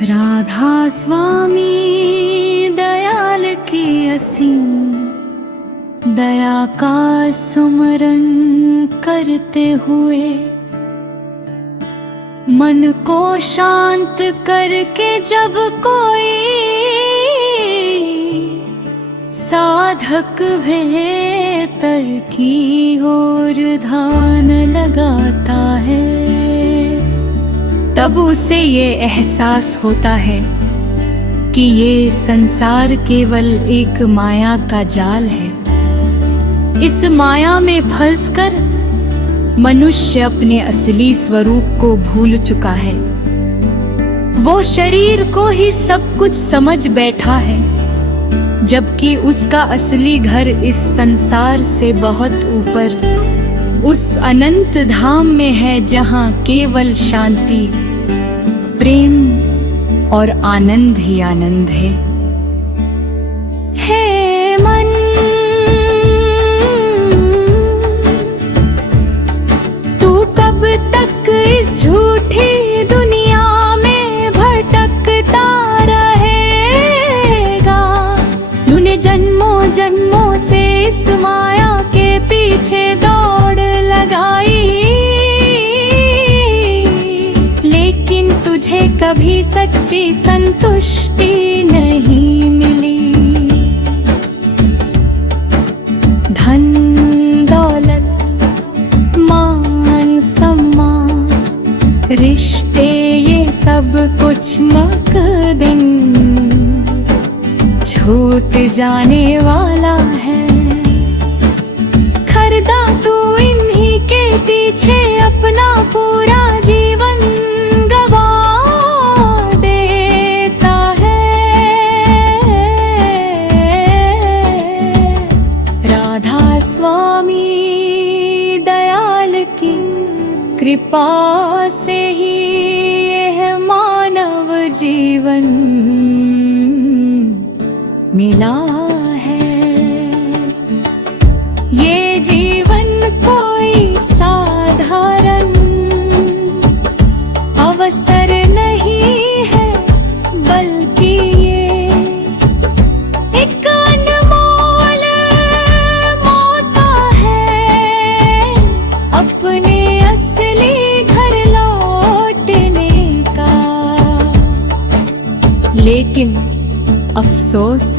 राधा स्वामी दयाल की असीम दया का सुमरन करते हुए मन को शांत करके जब कोई साधक बेहतर की ओर ध्यान लगाता है, तब उसे ये एहसास होता है कि ये संसार केवल एक माया का जाल है। इस माया में फंसकर मनुष्य अपने असली स्वरूप को भूल चुका है। वो शरीर को ही सब कुछ समझ बैठा है, जबकि उसका असली घर इस संसार से बहुत ऊपर उस अनंत धाम में है, जहाँ केवल शांति, प्रेम और आनंद ही आनंद है। हे मन, तू कब तक इस झूठी दुनिया में भटकता रहेगा? तूने जन्मों जन्मों से इस माया के पीछे दौड़ लगाई, लेकिन तुझे कभी सच्ची संतुष्टि नहीं मिली। धन दौलत, मान सम्मान, रिश्ते, ये सब कुछ मकदम छूट जाने वाला है। खरीदा तू इन्हीं के पीछे अपना पूरा जीवन गवा देता है। राधा स्वामी दयाल की कृपा से ही यह मानव जीवन मिला है। ये जीवन कोई साधारण अवसर नहीं है, बल्कि ये एक अनमोल मौका है अपने असली घर लौटने का। लेकिन अफसोस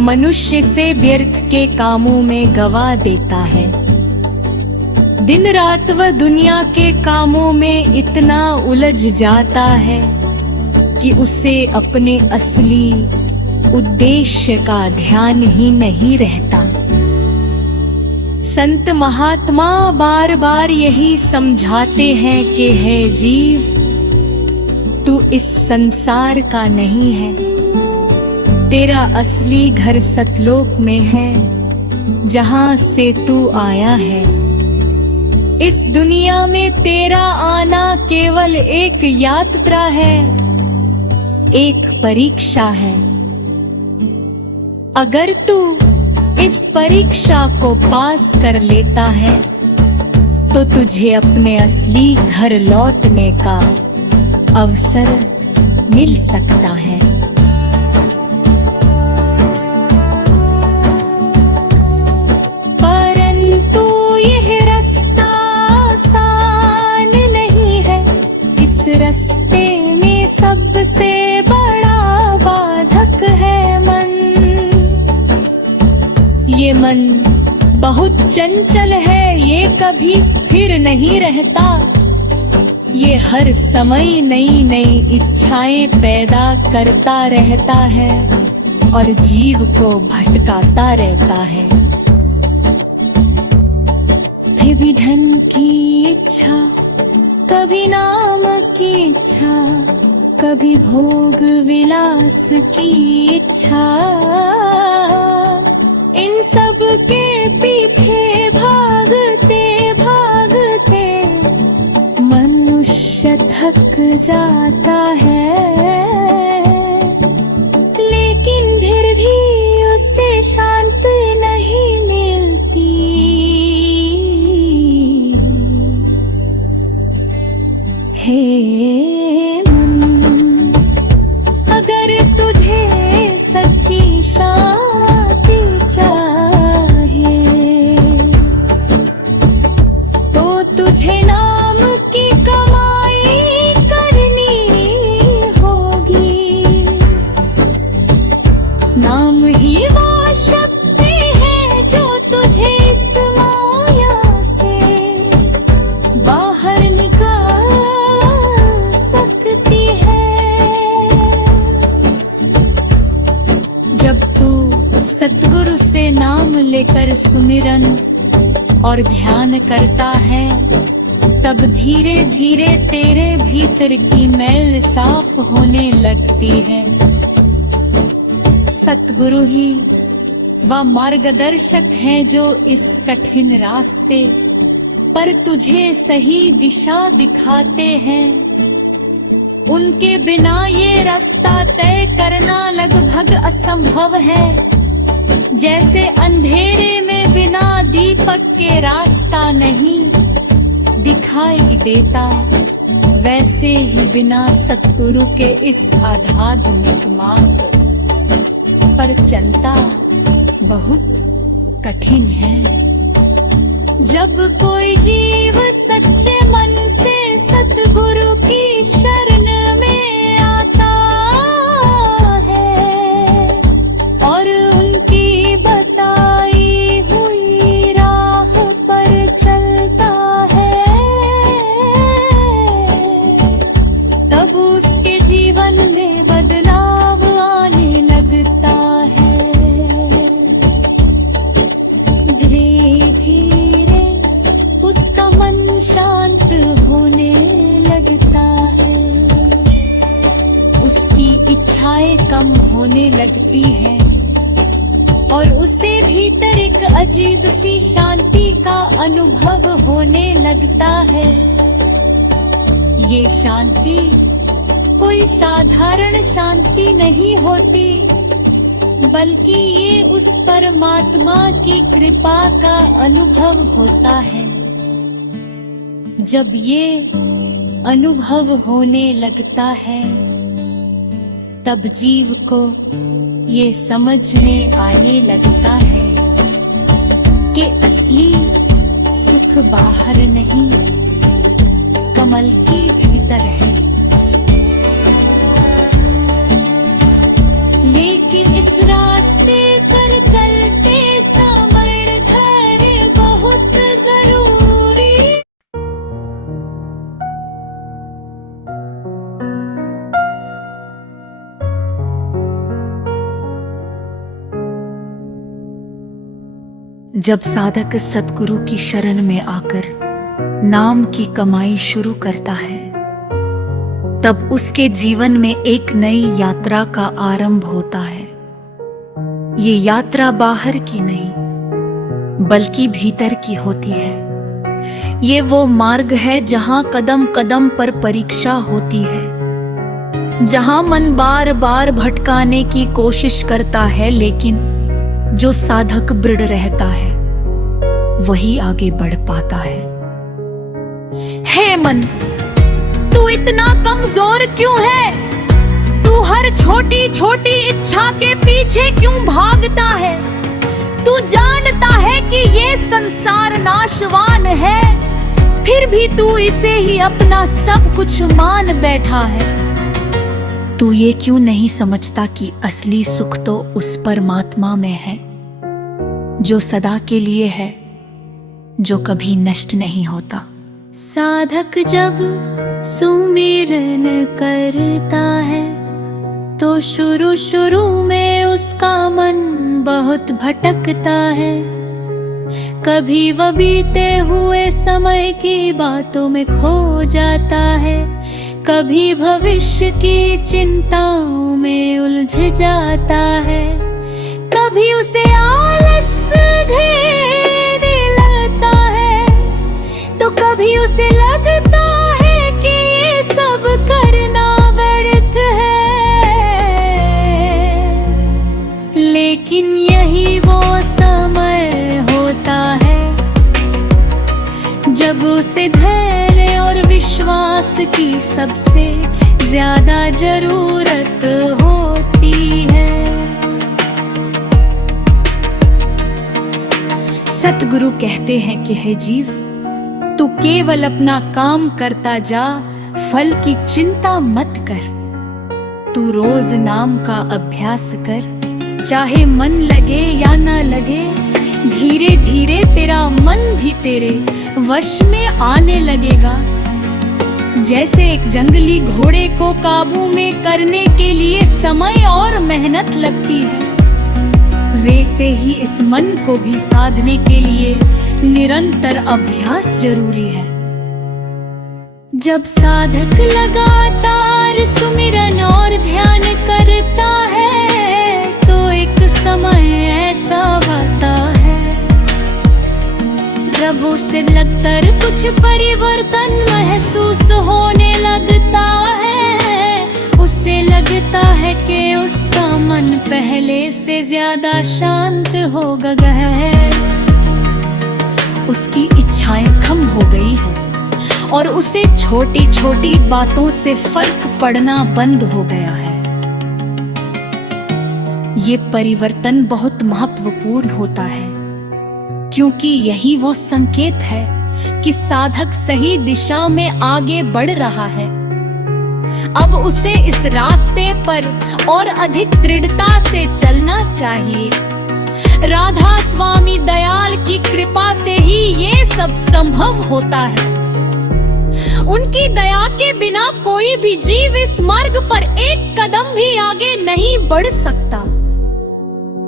मनुष्य से व्यर्थ के कामों में गवा देता है। दिन रात वह दुनिया के कामों में इतना उलझ जाता है कि उसे अपने असली उद्देश्य का ध्यान ही नहीं रहता। संत महात्मा बार बार यही समझाते हैं कि हे जीव, तू इस संसार का नहीं है। तेरा असली घर सतलोक में है, जहां से तू आया है। इस दुनिया में तेरा आना केवल एक यात्रा है, एक परीक्षा है। अगर तू इस परीक्षा को पास कर लेता है, तो तुझे अपने असली घर लौटने का अवसर मिल सकता है। रास्ते में सबसे बड़ा बाधक है मन। ये मन बहुत चंचल है, ये कभी स्थिर नहीं रहता। ये हर समय नई नई इच्छाएं पैदा करता रहता है और जीव को भटकाता रहता है। कभी धन की इच्छा, कभी नाम की इच्छा, कभी भोग विलास की इच्छा, इन सब के पीछे भागते भागते मनुष्य थक जाता है। लेकिन फिर भी उसे शांति नहीं मिलती। हे मन, चिंतन और ध्यान करता है, तब धीरे धीरे तेरे भीतर की मैल साफ होने लगती है। सतगुरु ही वह मार्गदर्शक हैं जो इस कठिन रास्ते पर तुझे सही दिशा दिखाते हैं। उनके बिना ये रास्ता तय करना लगभग असंभव है। जैसे अंधेरे में बिना दीपक के रास्ता नहीं दिखाई देता, वैसे ही बिना सतगुरु के इस आध्यात्मिक मार्ग पर चलता बहुत कठिन है। जब कोई जीव सच्चे मन से सतगुरु की शरण में आता है और उनकी बताई हुई राह पर चलता है, तब उसके जीवन में बदलाव आने लगता है। धीरे धीरे उसका मन शांत होने लगता है, उसकी इच्छाएं कम होने लगती है और उसे भीतर एक अजीब सी शांति का अनुभव होने लगता है। ये शांति कोई साधारण शांति नहीं होती, बल्कि ये उस परमात्मा की कृपा का अनुभव होता है। जब ये अनुभव होने लगता है, तब जीव को ये समझ में आने लगता है कि असली सुख बाहर नहीं, कमल के भीतर है। लेकिन इस रास्ते पर चलते समय धैर्य बहुत जरूरी। जब साधक सतगुरु की शरण में आकर नाम की कमाई शुरू करता है, तब उसके जीवन में एक नई यात्रा का आरंभ होता है। ये यात्रा बाहर की नहीं, बल्कि भीतर की होती है। ये वो मार्ग है जहां कदम कदम पर परीक्षा होती है, जहां मन बार बार भटकाने की कोशिश करता है, लेकिन जो साधक दृढ़ रहता है वही आगे बढ़ पाता है। हे मन, तू इतना कमजोर क्यों है? तू हर छोटी छोटी इच्छा के पीछे क्यों भागता है? तू जानता है कि ये संसार नाशवान है, फिर भी तू इसे ही अपना सब कुछ मान बैठा है। तू ये क्यों नहीं समझता कि असली सुख तो उस परमात्मा में है, जो सदा के लिए है, जो कभी नष्ट नहीं होता। साधक जब सुमिरन करता है तो शुरू शुरू में उसका मन बहुत भटकता है। कभी वह बीते हुए समय की बातों में खो जाता है, कभी भविष्य की चिंताओं में उलझ जाता है, कभी उसे आलस घेरने लगता है, तो कभी उसे लगता है कि ये सब करना व्यर्थ है। लेकिन यही वो समय होता है जब उसे धैर्य और विश्वास की सबसे ज्यादा जरूरत होती है। सतगुरु कहते हैं कि हे जीव, तू केवल अपना काम करता जा, फल की चिंता मत कर। तू रोज नाम का अभ्यास कर, चाहे मन लगे या ना लगे, धीरे धीरे तेरा मन भी तेरे वश में आने लगेगा। जैसे एक जंगली घोड़े को काबू में करने के लिए समय और मेहनत लगती है, वैसे ही इस मन को भी साधने के लिए निरंतर अभ्यास जरूरी है। जब साधक लगातार सुमिरन और ध्यान करता है तो एक समय ऐसा आता है जब उसे लगकर कुछ परिवर्तन महसूस होने लगता है। उसे लगता है कि उसका मन पहले से ज्यादा शांत हो गया है, उसकी इच्छाएं कम हो गई हैं और उसे छोटी छोटी बातों से फर्क पड़ना बंद हो गया है। ये परिवर्तन बहुत महत्वपूर्ण होता है क्योंकि यही वो संकेत है कि साधक सही दिशा में आगे बढ़ रहा है। अब उसे इस रास्ते पर और अधिक दृढ़ता से चलना चाहिए। राधा स्वामी दयाल की कृपा से ही ये सब संभव होता है। उनकी दया के बिना कोई भी जीव इस मार्ग पर एक कदम भी आगे नहीं बढ़ सकता।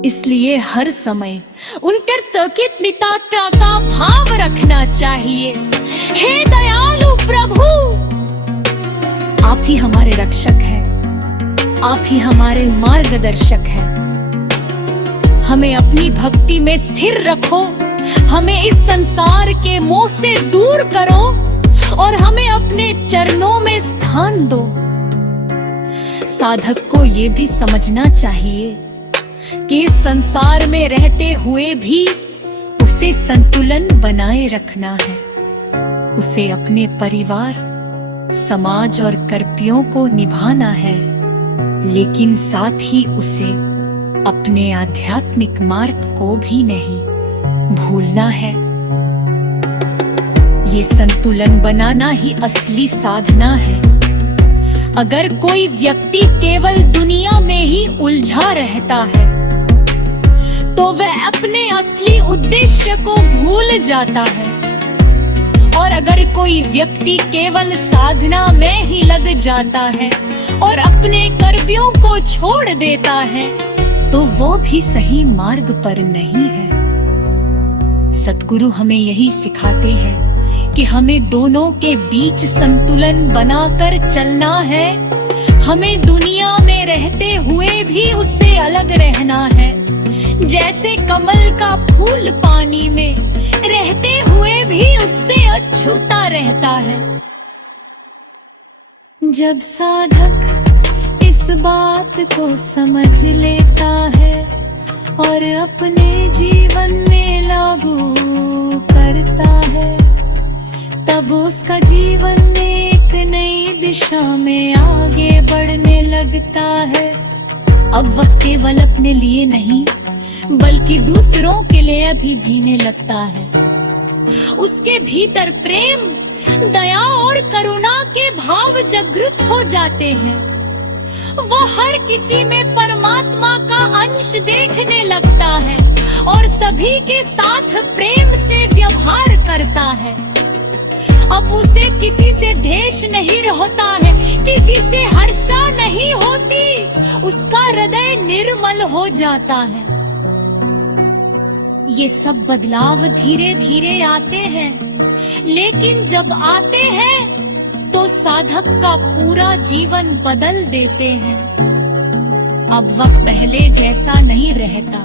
इसलिए हर समय उनके कृतज्ञता का भाव रखना चाहिए। हे दयालु प्रभु, आप ही हमारे रक्षक हैं, आप ही हमारे मार्गदर्शक हैं। हमें अपनी भक्ति में स्थिर रखो, हमें इस संसार के मोह से दूर करो और हमें अपने चरणों में स्थान दो। साधक को ये भी समझना चाहिए कि इस संसार में रहते हुए भी उसे संतुलन बनाए रखना है। उसे अपने परिवार, समाज और कर्तव्यों को निभाना है, लेकिन साथ ही उसे अपने आध्यात्मिक मार्ग को भी नहीं भूलना है। ये संतुलन बनाना ही असली साधना है। अगर कोई व्यक्ति केवल दुनिया में ही उलझा रहता है तो वह अपने असली उद्देश्य को भूल जाता है, और अगर कोई व्यक्ति केवल साधना में ही लग जाता है और अपने कर्तव्यों को छोड़ देता है तो वो भी सही मार्ग पर नहीं है। सद्गुरु हमें यही सिखाते हैं कि हमें दोनों के बीच संतुलन बनाकर चलना है। हमें दुनिया में रहते हुए भी उससे अलग रहना है, जैसे कमल का फूल पानी में रहते हुए भी उससे अछूता रहता है। जब साधक इस बात को समझ लेता है और अपने जीवन में लागू करता है, तब उसका जीवन एक नई दिशा में आगे बढ़ने लगता है। अब वह केवल अपने लिए नहीं बल्कि दूसरों के लिए भी जीने लगता है। उसके भीतर प्रेम, दया और करुणा के भाव जागृत हो जाते हैं। वो हर किसी में परमात्मा का अंश देखने लगता है और सभी के साथ प्रेम से व्यवहार करता है। अब उसे किसी से द्वेष नहीं होता है, किसी से हर्षा नहीं होती, उसका हृदय निर्मल हो जाता है। ये सब बदलाव धीरे धीरे आते हैं, लेकिन जब आते हैं तो साधक का पूरा जीवन बदल देते हैं। अब वह पहले जैसा नहीं रहता,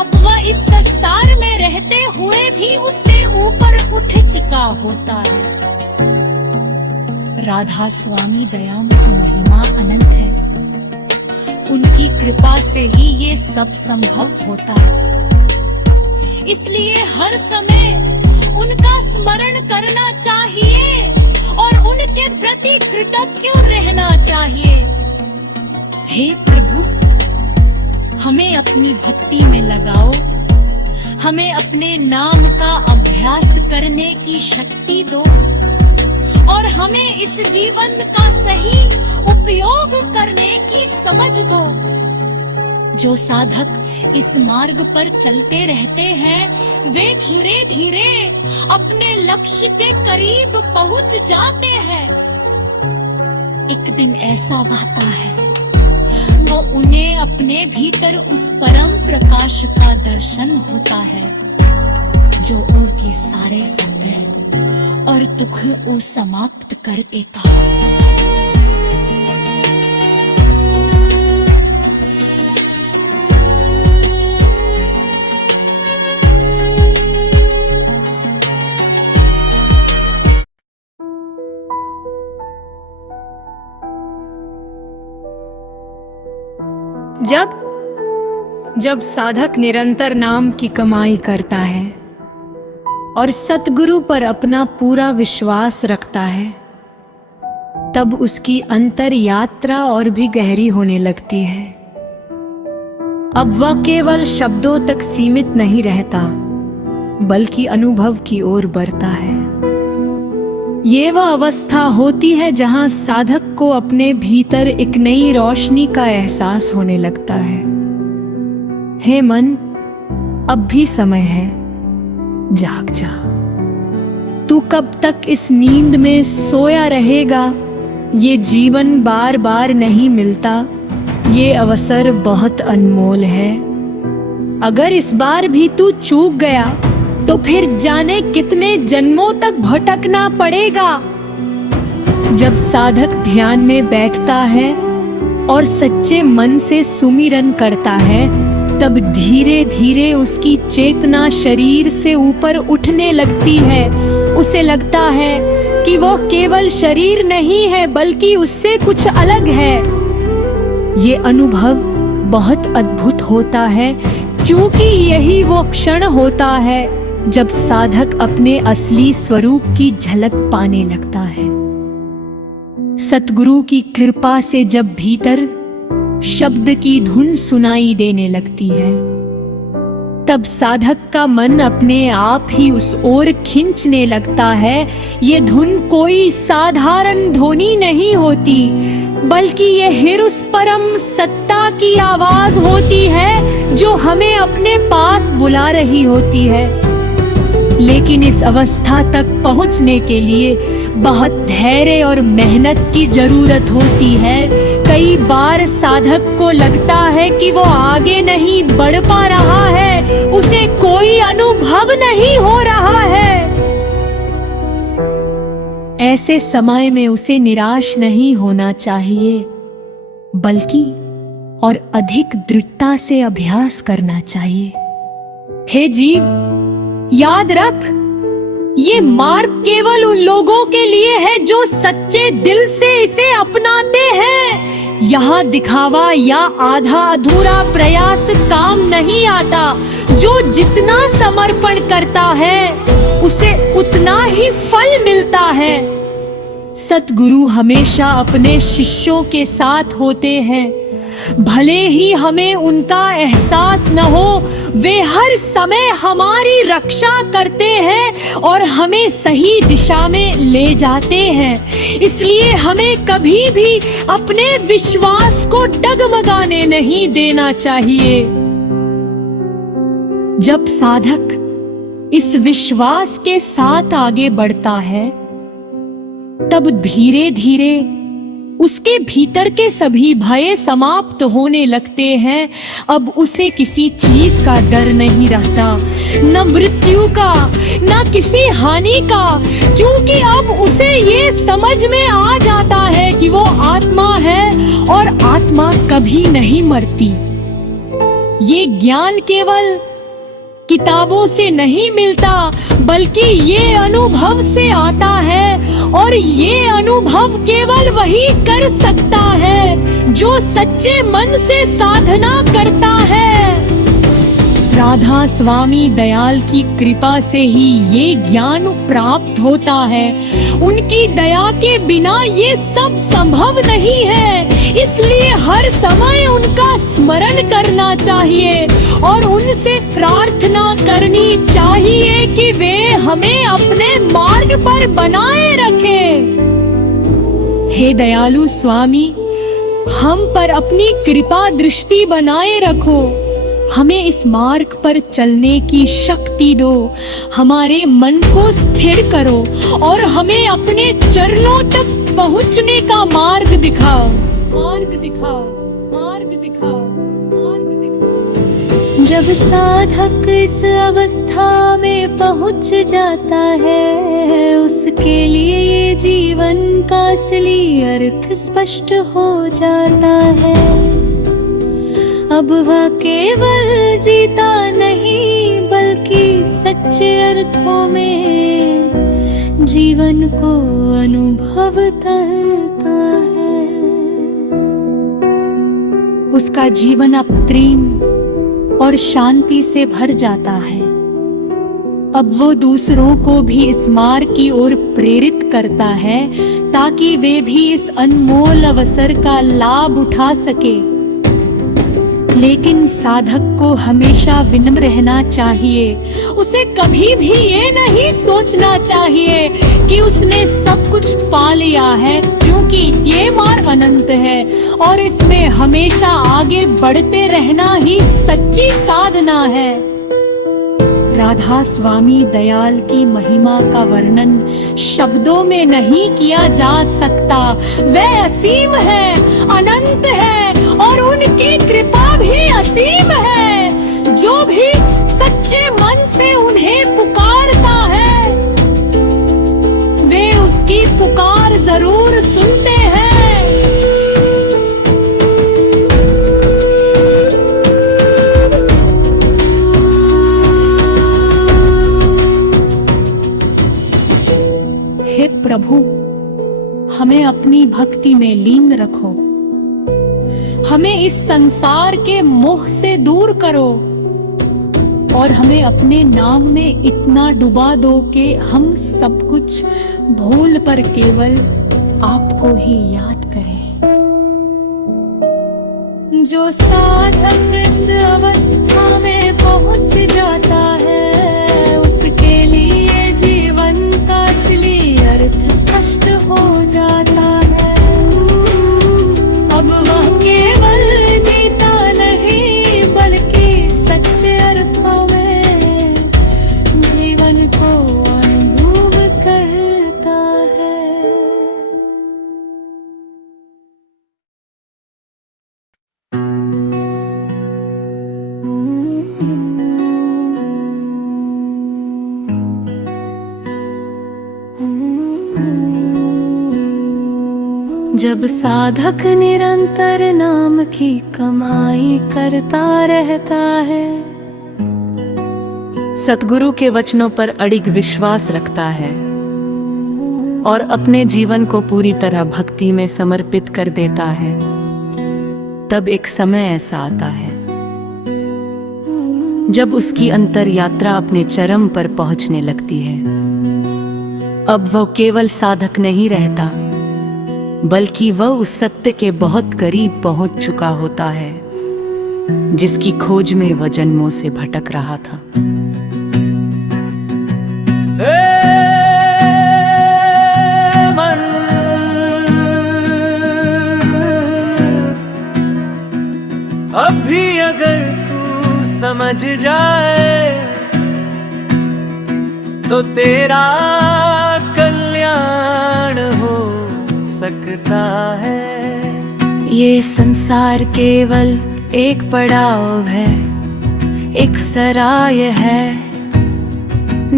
अब वह इस संसार में रहते हुए भी उससे ऊपर उठ चुका होता है। राधा स्वामी दयामय की महिमा अनंत है। उनकी कृपा से ही ये सब संभव होता है। इसलिए हर समय उनका स्मरण करना चाहिए और उनके प्रति कृतज्ञ रहना चाहिए। हे प्रभु, हमें अपनी भक्ति में लगाओ, हमें अपने नाम का अभ्यास करने की शक्ति दो और हमें इस जीवन का सही उपयोग करने की समझ दो। जो साधक इस मार्ग पर चलते रहते हैं वे धीरे धीरे अपने लक्ष्य के करीब पहुंच जाते हैं। एक दिन ऐसा आता है तो उन्हें अपने भीतर उस परम प्रकाश का दर्शन होता है जो उनके सारे संदेह और दुख को समाप्त कर देता है। जब साधक निरंतर नाम की कमाई करता है और सतगुरु पर अपना पूरा विश्वास रखता है, तब उसकी अंतर यात्रा और भी गहरी होने लगती है। अब वह केवल शब्दों तक सीमित नहीं रहता, बल्कि अनुभव की ओर बढ़ता है। ये वह अवस्था होती है जहां साधक को अपने भीतर एक नई रोशनी का एहसास होने लगता है। हे मन, अब भी समय है, जाग जा। तू कब तक इस नींद में सोया रहेगा? ये जीवन बार बार नहीं मिलता, ये अवसर बहुत अनमोल है। अगर इस बार भी तू चूक गया तो फिर जाने कितने जन्मों तक भटकना पड़ेगा। जब साधक ध्यान में बैठता है और सच्चे मन से सुमिरन करता है, तब धीरे धीरे उसकी चेतना शरीर से ऊपर उठने लगती है। उसे लगता है कि वो केवल शरीर नहीं है, बल्कि उससे कुछ अलग है। ये अनुभव बहुत अद्भुत होता है, क्योंकि यही वो क्षण होता है जब साधक अपने असली स्वरूप की झलक पाने लगता है। सतगुरु की कृपा से जब भीतर शब्द की धुन सुनाई देने लगती है, तब साधक का मन अपने आप ही उस ओर खींचने लगता है। ये धुन कोई साधारण ध्वनि नहीं होती, बल्कि ये हिर उस परम सत्ता की आवाज होती है जो हमें अपने पास बुला रही होती है। लेकिन इस अवस्था तक पहुंचने के लिए बहुत धैर्य और मेहनत की जरूरत होती है। कई बार साधक को लगता है कि वो आगे नहीं बढ़ पा रहा है, उसे कोई अनुभव नहीं हो रहा है। ऐसे समय में उसे निराश नहीं होना चाहिए, बल्कि और अधिक दृढ़ता से अभ्यास करना चाहिए। हे जीव, याद रख, ये मार्ग केवल उन लोगों के लिए है जो सच्चे दिल से इसे अपनाते हैं। यहाँ दिखावा या आधा अधूरा प्रयास काम नहीं आता। जो जितना समर्पण करता है, उसे उतना ही फल मिलता है। सतगुरु हमेशा अपने शिष्यों के साथ होते हैं। भले ही हमें उनका एहसास न हो, वे हर समय हमारी रक्षा करते हैं और हमें सही दिशा में ले जाते हैं। इसलिए हमें कभी भी अपने विश्वास को डगमगाने नहीं देना चाहिए। जब साधक इस विश्वास के साथ आगे बढ़ता है, तब धीरे धीरे उसके भीतर के सभी भय समाप्त होने लगते हैं। अब उसे किसी चीज का डर नहीं रहता, न मृत्यु का, न किसी हानि का, क्योंकि अब उसे ये समझ में आ जाता है कि वो आत्मा है और आत्मा कभी नहीं मरती। ये ज्ञान केवल किताबों से नहीं मिलता, बल्कि ये अनुभव से आता है, और ये अनुभव केवल वही कर सकता है जो सच्चे मन से साधना करता है। राधा स्वामी दयाल की कृपा से ही ये ज्ञान प्राप्त होता है। उनकी दया के बिना ये सब संभव नहीं है। इसलिए हर समय उनका स्मरण करना चाहिए और उनसे प्रार्थना करनी चाहिए कि वे हमें अपने मार्ग पर बनाए रखें। हे दयालु स्वामी, हम पर अपनी कृपा दृष्टि बनाए रखो। हमें इस मार्ग पर चलने की शक्ति दो। हमारे मन को स्थिर करो और हमें अपने चरणों तक पहुंचने का मार्ग दिखाओ। मार्ग दिखाओ, मार्ग दिखाओ। दिखाओ, मार्ग दिखाओ। जब साधक इस अवस्था में पहुंच जाता है, उसके लिए ये जीवन का असली अर्थ स्पष्ट हो जाता है। अब वह केवल जीता नहीं, बल्कि सच्चे अर्थों में जीवन को अनुभव करता है। उसका जीवन अब प्रेम और शांति से भर जाता है। अब वो दूसरों को भी इस मार्ग की ओर प्रेरित करता है, ताकि वे भी इस अनमोल अवसर का लाभ उठा सके। लेकिन साधक को हमेशा विनम्र रहना चाहिए। उसे कभी भी ये नहीं सोचना चाहिए कि उसने सब कुछ पा लिया है, क्योंकि ये मार्ग अनंत है और इसमें हमेशा आगे बढ़ते रहना ही सच्ची साधना है। राधा स्वामी दयाल की महिमा का वर्णन शब्दों में नहीं किया जा सकता। वह असीम है, अनंत है और उनकी कृपा भी असीम है। जो भी सच्चे मन से उन्हें पुकारता है, वे उसकी पुकार जरूर सुनते हैं। हे प्रभु, हमें अपनी भक्ति में लीन रखो। हमें इस संसार के मोह से दूर करो और हमें अपने नाम में इतना डुबा दो कि हम सब कुछ भूल पर केवल आपको ही याद करें। जो साधक इस अवस्था में पहुंच जाता है, उसके लिए जीवन का असली अर्थ स्पष्ट हो जाता है। अब वह केवल जीता नहीं, बल्कि सच्चे अर्थों में जीवन को अनुभव करता है। जब साधक निरंतर नाम की कमाई करता रहता है, सतगुरु के वचनों पर अडिग विश्वास रखता है और अपने जीवन को पूरी तरह भक्ति में समर्पित कर देता है, तब एक समय ऐसा आता है जब उसकी अंतर यात्रा अपने चरम पर पहुंचने लगती है। अब वह केवल साधक नहीं रहता, बल्कि वह उस सत्य के बहुत करीब पहुंच चुका होता है जिसकी खोज में वह जन्मों से भटक रहा था। मन अभी अगर तू समझ जाए तो तेरा कल्याण हो सकता है। ये संसार केवल एक पड़ाव है, एक सराय है,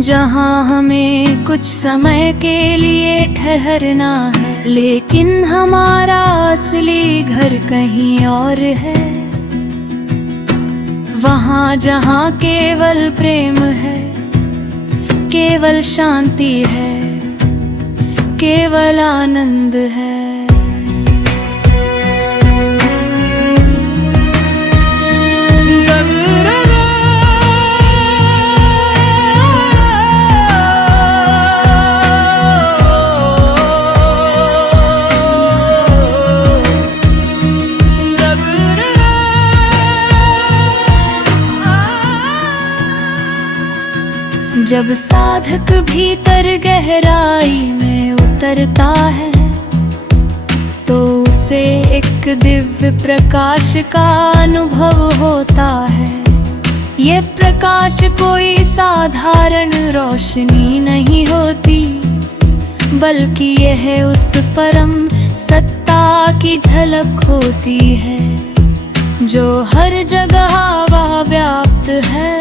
जहां हमें कुछ समय के लिए ठहरना है। लेकिन हमारा असली घर कहीं और है, वहां जहां केवल प्रेम है, केवल शांति है, केवल आनंद है। जब साधक भीतर गहराई में उतरता है, तो उसे एक दिव्य प्रकाश का अनुभव होता है। ये प्रकाश कोई साधारण रोशनी नहीं होती, बल्कि यह उस परम सत्ता की झलक होती है जो हर जगह वह व्याप्त है।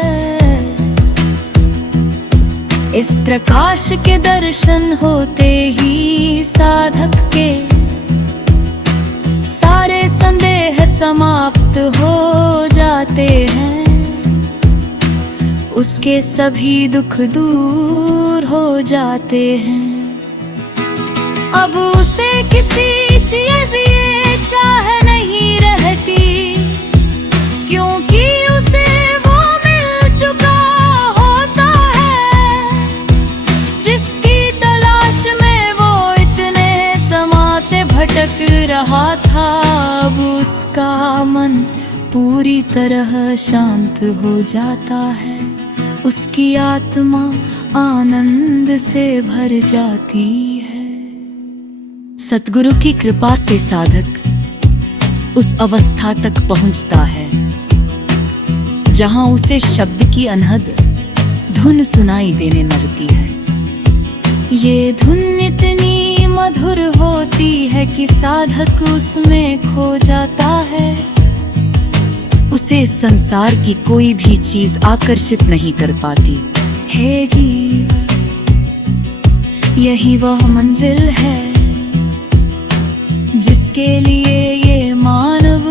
इस प्रकाश के दर्शन होते ही साधक के सारे संदेह समाप्त हो जाते हैं। उसके सभी दुख दूर हो जाते हैं। अब उसे किसी चीज ये चाह नहीं रहती, क्योंकि उसे वो मिल चुका होता है। जिसकी तलाश में वो इतने समय से भटक रहा था, अब उसका मन पूरी तरह शांत हो जाता है। उसकी आत्मा आनंद से भर जाती है। सतगुरु की कृपा से साधक उस अवस्था तक पहुंचता है जहां उसे शब्द की अनहद धुन सुनाई देने लगती है। ये धुन इतनी मधुर होती है कि साधक उसमें खो जाता है। उसे संसार की कोई भी चीज आकर्षित नहीं कर पाती। हे जीव, यही वह मंजिल है जिसके लिए ये मानव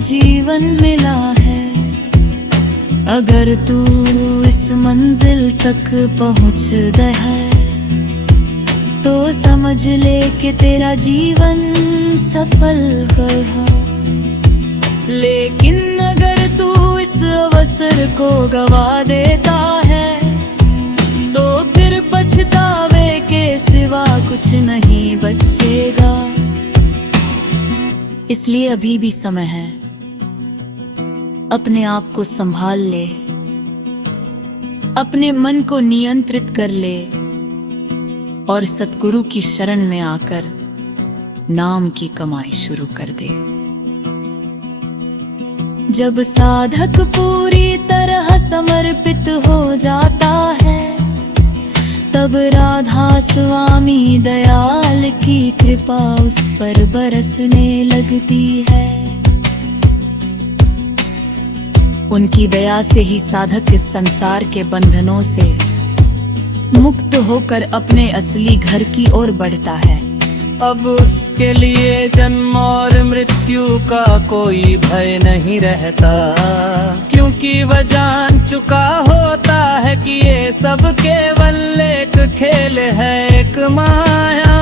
जीवन मिला है। अगर तू इस मंजिल तक पहुंच गया तो समझ ले कि तेरा जीवन सफल गया। लेकिन अगर तू इस अवसर को गवा देता है तो फिर पछतावे के सिवा कुछ नहीं बचेगा। इसलिए अभी भी समय है, अपने आप को संभाल ले, अपने मन को नियंत्रित कर ले और सतगुरु की शरण में आकर नाम की कमाई शुरू कर दे। जब साधक पूरी तरह समर्पित हो जाता है, तब राधा स्वामी दयाल की कृपा उस पर बरसने लगती है। उनकी दया से ही साधक इस संसार के बंधनों से मुक्त होकर अपने असली घर की ओर बढ़ता है। अब उसके लिए जन्म और मृत्यु का कोई भय नहीं रहता, क्योंकि वह जान चुका होता है कि ये सब केवल एक खेल है, एक माया।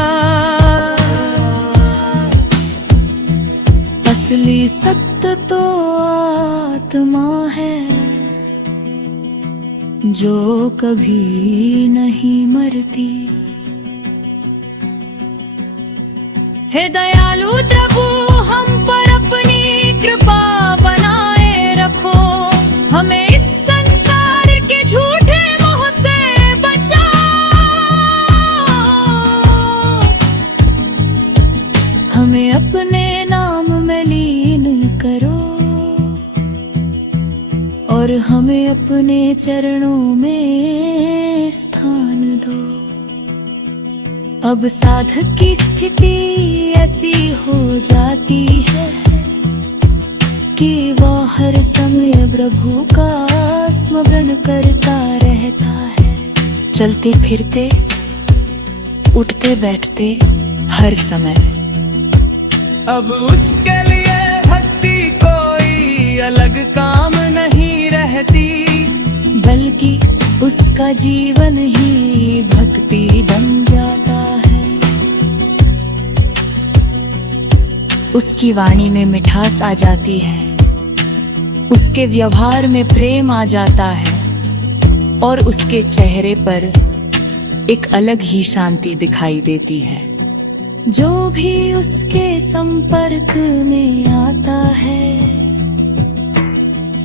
असली सत्य तो आत्मा है जो कभी नहीं मरती। हे दयालु प्रभु, हम पर अपनी कृपा बनाए रखो। हमें इस संसार के झूठे मोह से बचाओ। हमें अपने नाम में लीन करो और हमें अपने चरणों में स्थान दो। अब साधक की स्थिति ऐसी हो जाती है कि वह हर समय प्रभु का स्मरण करता रहता है। चलते फिरते, उठते बैठते हर समय। अब उसके लिए भक्ति कोई अलग काम नहीं रहती, बल्कि उसका जीवन ही भक्ति बन जाता है। उसकी वाणी में मिठास आ जाती है, उसके व्यवहार में प्रेम आ जाता है और उसके चेहरे पर एक अलग ही शांति दिखाई देती है। जो भी उसके संपर्क में आता है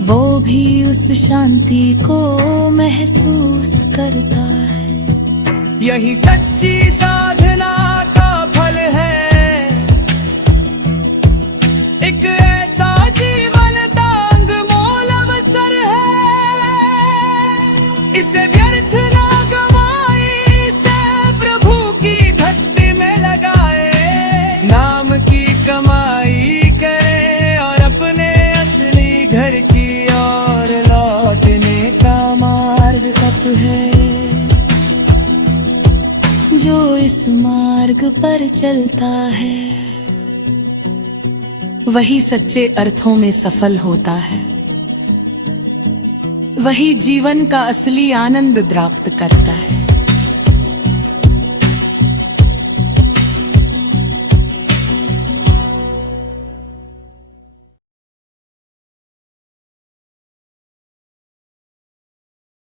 वो भी उस शांति को महसूस करता है। यही सच्ची साधना का फल है, एक ऐसा जीवन तांग मोल अवसर है। इसे व्यर्थ ना गवाए, इसे प्रभु की भक्ति में लगाए। नाम की कमाई करे और अपने मार्ग पर चलता है, वही सच्चे अर्थों में सफल होता है, वही जीवन का असली आनंद प्राप्त करता है।